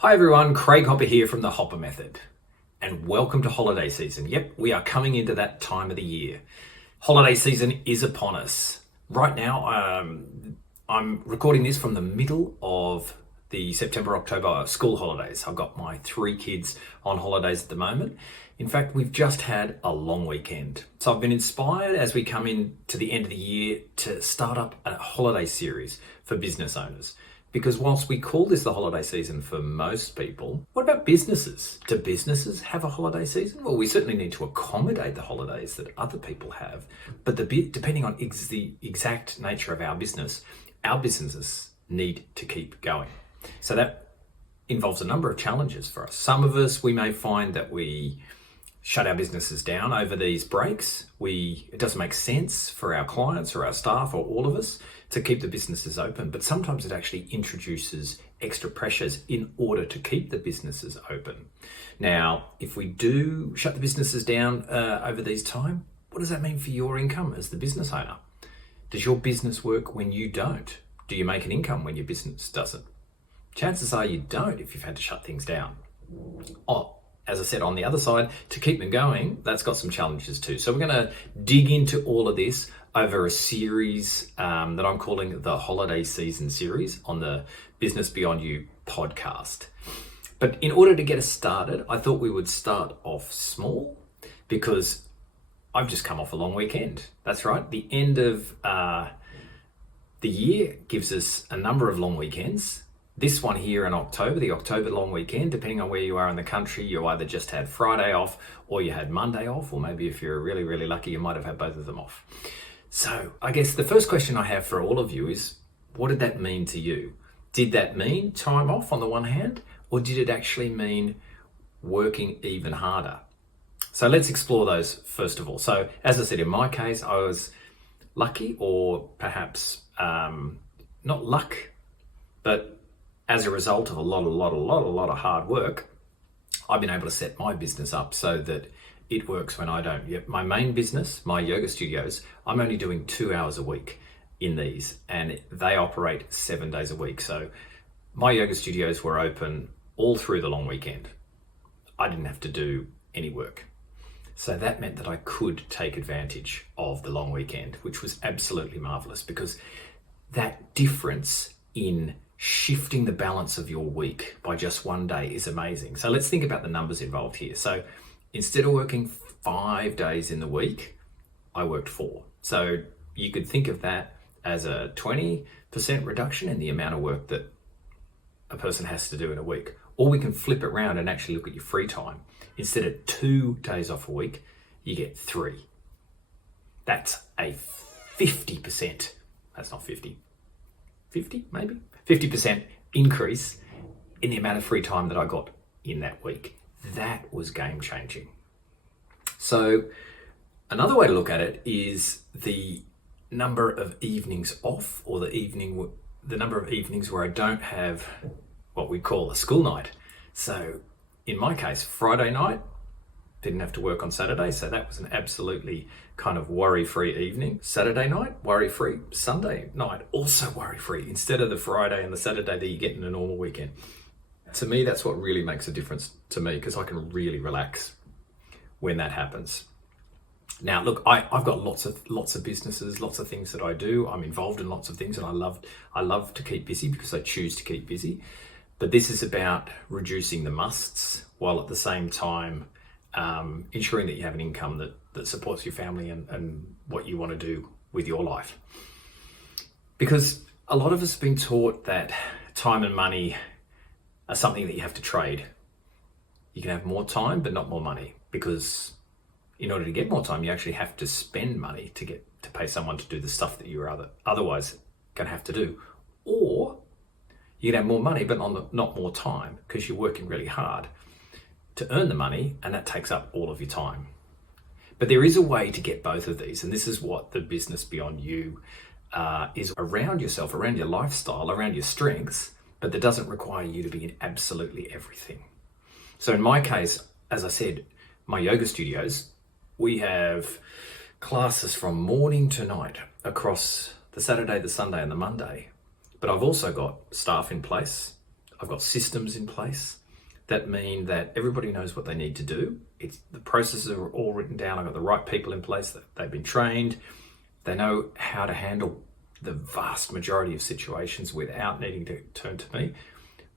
Hi everyone, Craig Hopper here from the Hopper Method, and welcome to holiday season. Yep, we are coming into that time of the year. Holiday season is upon us. Right now, I'm recording this from the middle of the September-October school holidays. I've got my 3 kids on holidays at the moment. In fact, we've just had a long weekend. So I've been inspired as we come into the end of the year to start up a holiday series for business owners. Because whilst we call this the holiday season for most people, what about businesses? Do businesses have a holiday season? Well, we certainly need to accommodate the holidays that other people have, but depending on the exact nature of our businesses need to keep going. So that involves a number of challenges for us. Some of us, we may find that we shut our businesses down over these breaks. It doesn't make sense for our clients or our staff or all of us to keep the businesses open, but sometimes it actually introduces extra pressures in order to keep the businesses open. Now, if we do shut the businesses down over these time, what does that mean for your income as the business owner? Does your business work when you don't? Do you make an income when your business doesn't? Chances are you don't if you've had to shut things down. As I said, on the other side, to keep them going, that's got some challenges too. So we're going to dig into all of this over a series that I'm calling the Holiday Season Series on the Business Beyond You podcast. But in order to get us started, I thought we would start off small because I've just come off a long weekend. That's right. The end of the year gives us a number of long weekends. This one here in October, the October long weekend, depending on where you are in the country, you either just had Friday off or you had Monday off, or maybe if you're really, really lucky, you might have had both of them off. So I guess the first question I have for all of you is, what did that mean to you? Did that mean time off on the one hand, or did it actually mean working even harder? So let's explore those first of all. So as I said, in my case, I was lucky, or perhaps not luck, but as a result of a lot of hard work, I've been able to set my business up so that it works when I don't. Yep, my main business, my yoga studios, I'm only doing 2 hours a week in these, and they operate 7 days a week. So my yoga studios were open all through the long weekend. I didn't have to do any work. So that meant that I could take advantage of the long weekend, which was absolutely marvelous, because that difference in shifting the balance of your week by just one day is amazing. So let's think about the numbers involved here. So instead of working 5 days in the week, I worked 4. So you could think of that as a 20% reduction in the amount of work that a person has to do in a week. Or we can flip it around and actually look at your free time. Instead of 2 days off a week, you get 3. That's a 50%. That's not 50 maybe? 50% increase in the amount of free time that I got in that week. That was game changing. So another way to look at it is the number of evenings off, or the number of evenings where I don't have what we call a school night. So in my case, Friday night, didn't have to work on Saturday, so that was an absolutely kind of worry-free evening. Saturday night, worry-free. Sunday night, also worry-free, instead of the Friday and the Saturday that you get in a normal weekend. To me, that's what really makes a difference to me, because I can really relax when that happens. Now, look, I've got lots of businesses, lots of things that I do. I'm involved in lots of things, and I love to keep busy because I choose to keep busy. But this is about reducing the musts, while at the same time ensuring that you have an income that supports your family and what you want to do with your life. Because a lot of us have been taught that time and money are something that you have to trade. You can have more time, but not more money, because in order to get more time, you actually have to spend money to pay someone to do the stuff that you're otherwise going to have to do. Or you can have more money, but not more time, because you're working really hard to earn the money, and that takes up all of your time. But there is a way to get both of these, and this is what the Business Beyond You is around yourself, around your lifestyle, around your strengths, but that doesn't require you to be in absolutely everything. So in my case, as I said, my yoga studios, we have classes from morning to night across the Saturday, the Sunday, and the Monday. But I've also got staff in place. I've got systems in place that mean that everybody knows what they need to do. The processes are all written down. I've got the right people in place, that they've been trained. They know how to handle the vast majority of situations without needing to turn to me,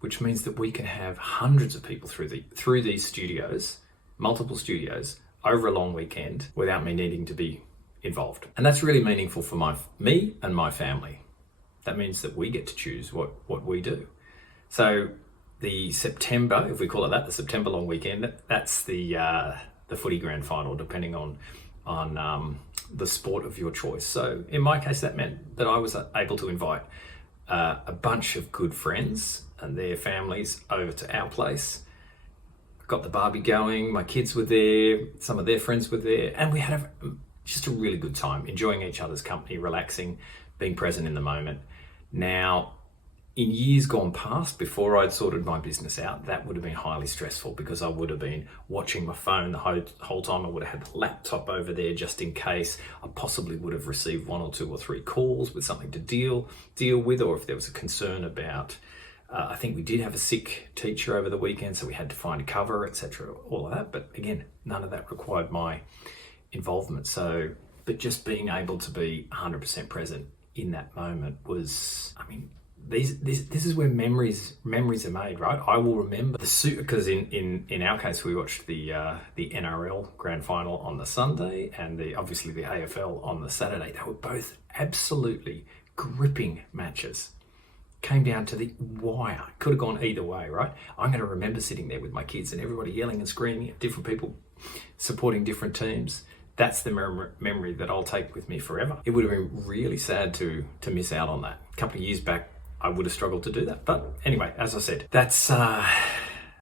which means that we can have hundreds of people through these studios, multiple studios, over a long weekend without me needing to be involved. And that's really meaningful for me and my family. That means that we get to choose what we do. So the September, if we call it that, the September long weekend, that's the footy grand final, depending on the sport of your choice. So in my case, that meant that I was able to invite a bunch of good friends and their families over to our place. Got the barbie going, my kids were there, some of their friends were there, and we had just a really good time, enjoying each other's company, relaxing, being present in the moment. Now, in years gone past, before I'd sorted my business out, that would have been highly stressful because I would have been watching my phone the whole time. I would have had the laptop over there just in case. I possibly would have received 1 or 2 or 3 calls with something to deal with, or if there was a concern about, I think we did have a sick teacher over the weekend, so we had to find cover, etc., all of that. But again, none of that required my involvement. But just being able to be 100% present in that moment was, this is where memories are made, right? I will remember the suit, because in our case we watched the NRL grand final on the Sunday and obviously the AFL on the Saturday. They were both absolutely gripping matches. Came down to the wire. Could have gone either way, right? I'm going to remember sitting there with my kids and everybody yelling and screaming at different people supporting different teams. That's the memory that I'll take with me forever. It would have been really sad to miss out on that. A couple of years back, I would have struggled to do that. But anyway, as I said, that's